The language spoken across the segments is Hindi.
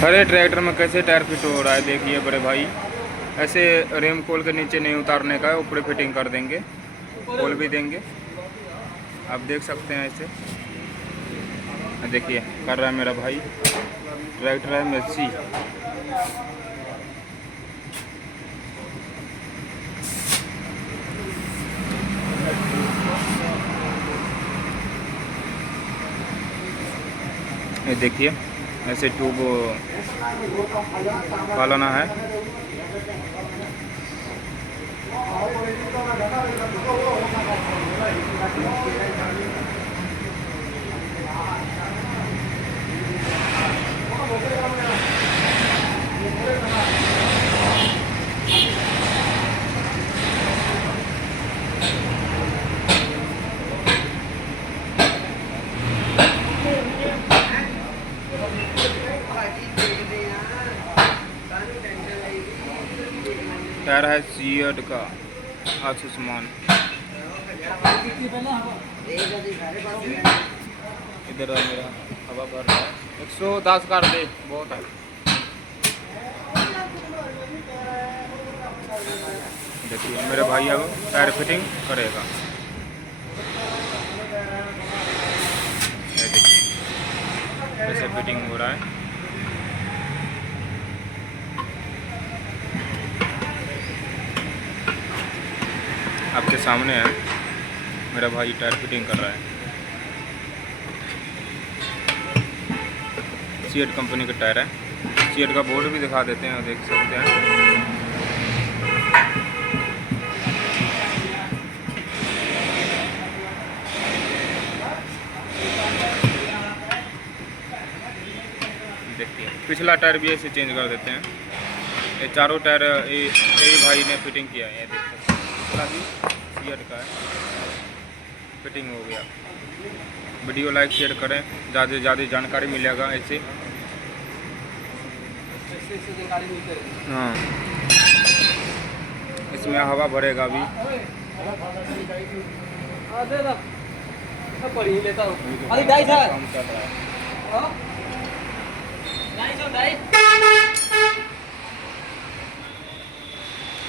हरे ट्रैक्टर में कैसे टायर फिट हो रहा है देखिए बड़े भाई। ऐसे रेम कोल के नीचे नहीं उतारने का है, ऊपर फिटिंग कर देंगे, कोल भी देंगे। आप देख सकते हैं ऐसे देखिए कर रहा है मेरा भाई। ट्रैक्टर है मेसी। ये देखिए ऐसे ट्यूब पालना है। टायर है सीएट का आसुष्मान। इधर मेरा हवा भर रहा है। 110 कर दे बहुत है। देखिए मेरे भाई अब टायर फिटिंग करेगा। ये देखिए कैसे फिटिंग हो रहा है। आपके सामने है मेरा भाई टायर फिटिंग कर रहा है। सीएट कंपनी का टायर है। सीएट का बोर्ड भी दिखा देते हैं, देख सकते हैं। देखिए पिछला टायर भी ऐसे चेंज कर देते हैं। ये चारों टायर यही भाई ने फिटिंग किया है। ये देख सकते हैं पिछला भी सीएट का है, फिटिंग हो गया। वीडियो लाइक शेयर करें, ज़्यादा से ज़्यादा जानकारी मिलेगा ऐसे। हाँ इसमें हवा भरेगा अभी।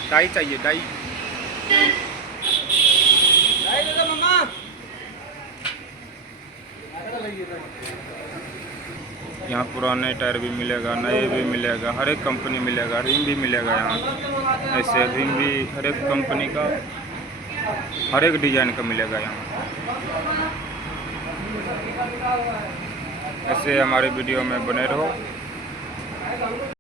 डाई चाहिए, डाई यहाँ पुराने टायर भी मिलेगा, नए भी मिलेगा, हर एक कंपनी मिलेगा। रिम भी मिलेगा यहाँ। ऐसे रिम भी हर एक कंपनी का, हर एक डिजाइन का मिलेगा यहाँ। ऐसे हमारे वीडियो में बने रहो।